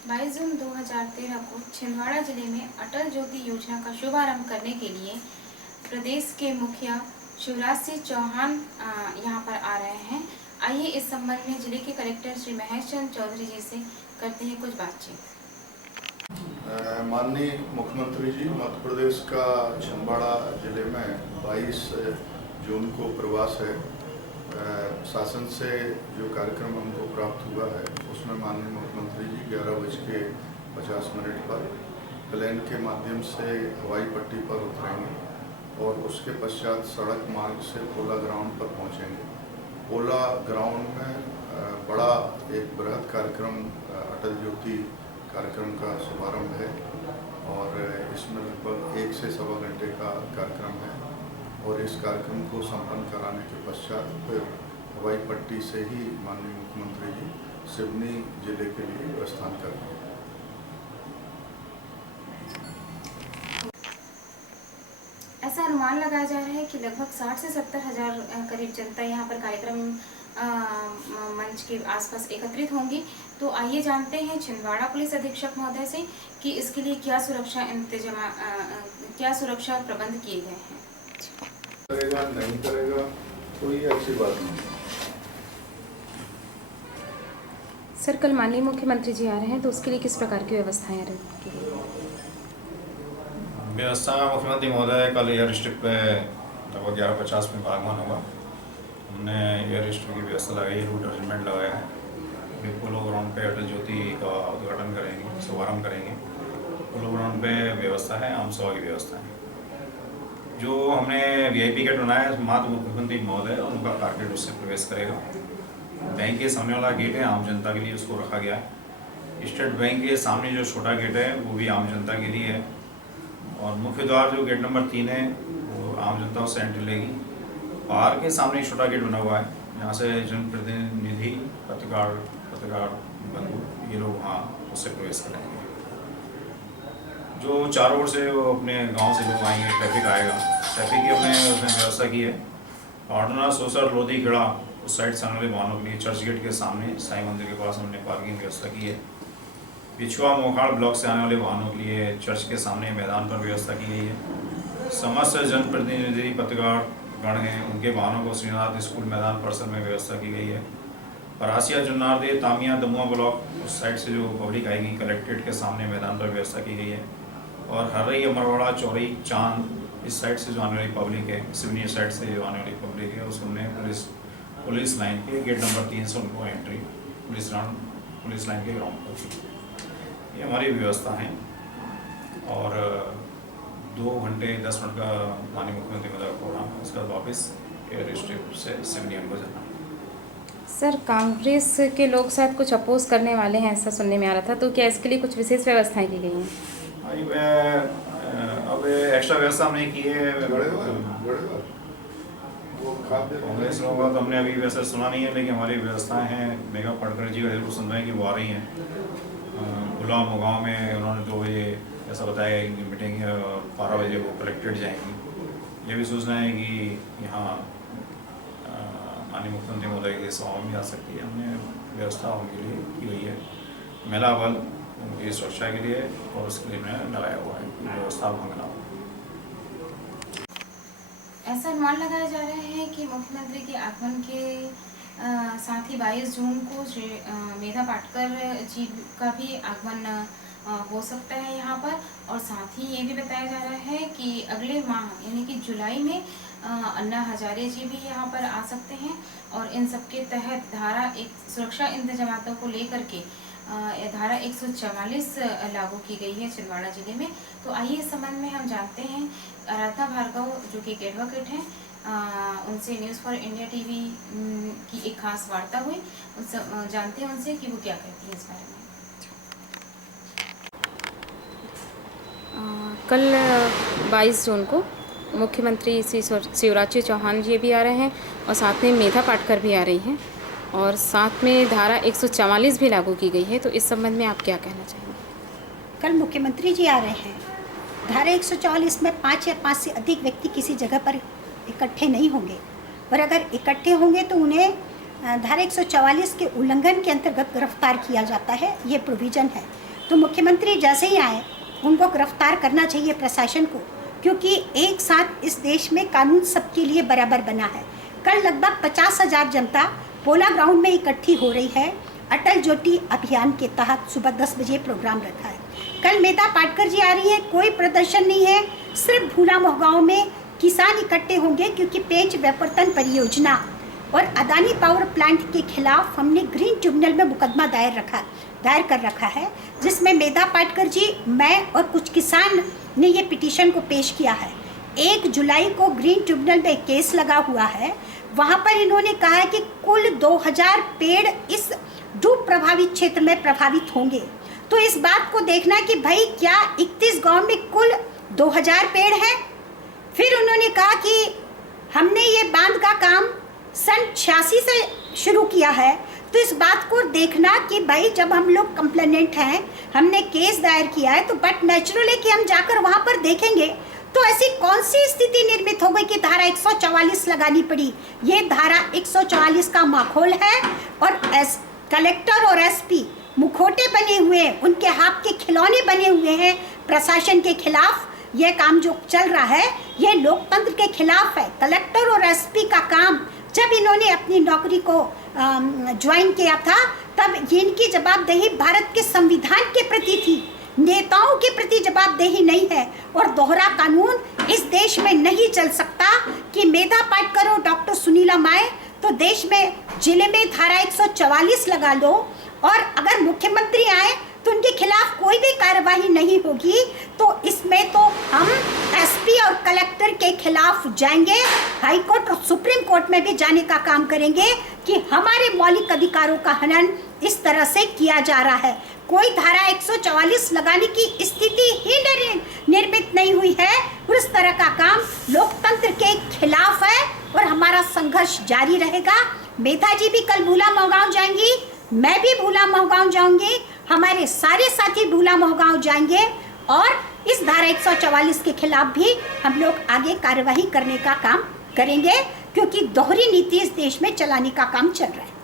22 जून 2013 को छिंदवाड़ा जिले में अटल ज्योति योजना का शुभारंभ करने के लिए प्रदेश के मुखिया शिवराज सिंह चौहान यहां पर आ रहे हैं। आइए इस संबंध में जिले के कलेक्टर श्री महेश चंद्र चौधरी जी से करते हैं कुछ बातचीत। माननीय मुख्यमंत्री जी, मध्य प्रदेश का छिंदवाड़ा जिले में 22 जून को प्रवास है। शासन से जो कार्यक्रम हमको प्राप्त हुआ है उसमें माननीय मुख्यमंत्री जी 11:50 पर प्लेन के माध्यम से हवाई पट्टी पर उतरेंगे और उसके पश्चात सड़क मार्ग से पोला ग्राउंड पर पहुंचेंगे। पोला ग्राउंड में बड़ा एक बृहद कार्यक्रम अटल ज्योति कार्यक्रम का शुभारंभ है और इसमें लगभग 1 से सवा घंटे का कार्यक्रम है और इस कार्यक्रम को संपन्न कराने के पश्चात फिर हवाई पट्टी से ही माननीय मुख्यमंत्री जी सिवनी जिले के लिए प्रस्थान करेंगे। ऐसा अनुमान लगाया जा रहा है कि लगभग 60 से 70 हजार करीब जनता यहाँ पर कार्यक्रम मंच के आसपास एकत्रित होंगी। तो आइए जानते हैं छिंदवाड़ा पुलिस अधीक्षक महोदय से कि इसके लिए क्या सुरक्षा प्रबंध किए गए हैं। करेगा नहीं करेगा कोई अच्छी बात नहीं। सर, कल माननीय मुख्यमंत्री जी आ रहे हैं तो उसके लिए किस प्रकार की व्यवस्थाएं रहेंगी? व्यवस्था मुख्यमंत्री महोदय कल एयर स्ट्रिप पे लगभग 11:50 में आगमन होगा। हमने एयर स्ट्रिप की व्यवस्था लगाई, रूट अरेंजमेंट लगाया है। अभी पोलो ग्राउंड पे अटल ज्योति का उद्घाटन करेंगे, शुभारम्भ करेंगे। पोलो ग्राउंड पे व्यवस्था है, आम सभा की व्यवस्था है। जो हमने VIP गेट बनाया है, माननीय मुख्यमंत्री महोदय उनका कारपेट उससे प्रवेश करेगा। बैंक के सामने वाला गेट है, आम जनता के लिए उसको रखा गया है। स्टेट बैंक के सामने जो छोटा गेट है वो भी आम जनता के लिए है और मुख्य द्वार जो गेट नंबर 3 है वो आम जनता उससे एंट्री लेगी। बाहर के सामने एक छोटा गेट बना हुआ है जहाँ से जनप्रतिनिधि, पत्रकार बंधु ये लोग वहाँ उससे प्रवेश करेंगे। जो चारों ओर से वो अपने गांव से लोग आएंगे, ट्रैफिक आएगा, ट्रैफिक की हमने उसमें व्यवस्था की है। पाटना, सोसर, लोधी, खेड़ा उस साइड से आने वाले वाहनों के लिए चर्च गेट के सामने साईं मंदिर के पास हमने पार्किंग व्यवस्था की है। पिछुआ मोखाड़ ब्लॉक से आने वाले वाहनों के लिए चर्च के सामने मैदान पर व्यवस्था की गई है। समस्त जनप्रतिनिधि पत्रकार गण हैं, उनके वाहनों को श्रीनाथ स्कूल मैदान परिसर में व्यवस्था की गई है। परासिया, जुन्नारदे, तामिया, दमुआ ब्लॉक उस साइड से जो पब्लिक आएगी कलेक्ट्रेट के सामने मैदान पर व्यवस्था की गई है। और हर्रई, अमरवाड़ा, चौरई, चांद इस साइड से जो आने वाली पब्लिक है, सिवनी साइड से जो आने वाली पब्लिक है उसको हमने पुलिस लाइन के गेट नंबर 3 से उनको एंट्री पुलिस लाइन के ग्राउंड पर की। ये हमारी व्यवस्था है और 2 घंटे 10 मिनट का माननीय मुख्यमंत्री महोदय का प्रोग्राम है। उसके बाद वापस एयर स्ट्रिप से सिवनी हमको जाना है। सर, कांग्रेस के लोग शायद कुछ अपोज करने वाले हैं, ऐसा सुनने में आ रहा था, तो क्या इसके लिए कुछ विशेष व्यवस्थाएं की गई हैं? अब एक्स्ट्रा व्यवस्था हमने की है। कांग्रेस लोगों का तो हमने अभी वैसे सुना नहीं है, लेकिन हमारी व्यवस्थाएं हैं। मेघा पटकर जी का जरूर सुन रहे हैं कि वो आ रही हैं। गुलाम गाँव में उन्होंने 2 बजे ऐसा बताया कि मीटिंग है और 12 बजे वो कलेक्ट्रेट जाएंगी। ये भी सूचना है कि यहाँ माननीय मुख्यमंत्री महोदय की सभाओं में आ सकती है। हमने व्यवस्था उनके लिए की हुई है। महिला बल उनकी सुरक्षा के लिए और उसके लिए मैंने लगाया हुआ है कि व्यवस्था भंग ना हो। ऐसा अनुमान लगाया जा रहा है कि मुख्यमंत्री के आगमन के साथ ही 22 जून को श्री मेधा पाटकर जी का भी आगमन हो सकता है यहाँ पर। और साथ ही ये भी बताया जा रहा है कि अगले माह यानी कि जुलाई में अन्ना हजारे जी भी यहाँ पर आ सकते हैं और इन सबके तहत सुरक्षा इंतजामातों को लेकर के धारा 144 लागू की गई है छिंदवाड़ा जिले में। तो आइए इस संबंध में हम जानते हैं आराधना भार्गव जो कि एडवोकेट हैं, उनसे न्यूज़ फॉर इंडिया TV की एक खास वार्ता हुई। जानते हैं उनसे कि वो क्या कहती है इस बारे में। कल 22 जून को मुख्यमंत्री श्री शिवराज सिंह चौहान जी भी आ रहे हैं और साथ में मेधा पाटकर भी आ रही हैं और साथ में धारा 144 भी लागू की गई है। तो इस संबंध में आप क्या कहना चाहेंगे? कल मुख्यमंत्री जी आ रहे हैं। धारा 144 में 5 या 5 से अधिक व्यक्ति किसी जगह पर इकट्ठे नहीं होंगे, और अगर इकट्ठे होंगे तो उन्हें धारा 144 के उल्लंघन के अंतर्गत गिरफ्तार किया जाता है। ये प्रोविज़न है। तो मुख्यमंत्री जैसे ही आए उनको गिरफ्तार करना चाहिए प्रशासन को, क्योंकि एक साथ इस देश में कानून सबके लिए बराबर बना है। कल लगभग 50,000 जनता पोला ग्राउंड में इकट्ठी हो रही है। अटल ज्योति अभियान के तहत सुबह 10 बजे प्रोग्राम रखा है। कल मेधा पाटकर जी आ रही है, कोई प्रदर्शन नहीं है, सिर्फ भूला मोहगांव में किसान इकट्ठे होंगे, क्योंकि पेंच व्यावर्तन परियोजना और अदानी पावर प्लांट के खिलाफ हमने ग्रीन ट्रिब्यूनल में मुकदमा दायर कर रखा है, जिसमें मेधा पाटकर जी, मैं और कुछ किसान ने ये पिटीशन को पेश किया है। 1 जुलाई को ग्रीन ट्रिब्यूनल में केस लगा हुआ है। वहाँ पर इन्होंने कहा है कि कुल 2000 पेड़ इस डूब प्रभावित क्षेत्र में प्रभावित होंगे। तो इस बात को देखना कि भाई क्या 31 गांव में कुल 2000 पेड़ हैं। फिर उन्होंने कहा कि हमने ये बांध का काम सन 86 से शुरू किया है। तो इस बात को देखना कि भाई जब हम लोग कंप्लेनेंट हैं, हमने केस दायर किया है, तो बट नेचुरल है कि हम जाकर वहाँ पर देखेंगे। तो ऐसी कौन सी स्थिति निर्मित हो गई कि धारा 144 लगानी पड़ी। ये धारा 144 का माहौल है और कलेक्टर और एसपी मुखोटे बने हुए हैं, उनके हाथ के खिलौने बने हुए हैं प्रशासन के खिलाफ। ये काम जो चल रहा है ये लोकतंत्र के खिलाफ है। कलेक्टर और एसपी का काम, जब इन्होंने अपनी नौकरी को ज्वाइन किया था, तब इनकी जवाबदेही भारत के संविधान के प्रति थी, नेताओं के प्रति जवाबदेही नहीं है। और दोहरा कानून इस देश में नहीं चल सकता कि मेधा पाटकर और डॉक्टर सुनीला माए तो देश में जिले में धारा 144 लगा लो, और अगर मुख्यमंत्री आए तो उनके खिलाफ कोई भी कार्रवाई नहीं होगी। तो इसमें तो हम एसपी और कलेक्टर के खिलाफ जाएंगे, हाई कोर्ट और सुप्रीम कोर्ट में भी जाने का काम करेंगे कि हमारे मौलिक अधिकारों का हनन इस तरह से किया जा रहा है। कोई धारा 144 लगाने की स्थिति ही निर्मित नहीं हुई है, और इस तरह का काम लोकतंत्र के खिलाफ है और हमारा संघर्ष जारी रहेगा। मेधा जी भी कल भूला मोहगांव जाएंगी, मैं भी भूला मोहगांव जाऊंगी, हमारे सारे साथी भूला मोहगांव जाएंगे, और इस धारा 144 के खिलाफ भी हम लोग आगे कार्यवाही करने का काम करेंगे, क्योंकि दोहरी नीति इस देश में चलाने का काम चल रहा है।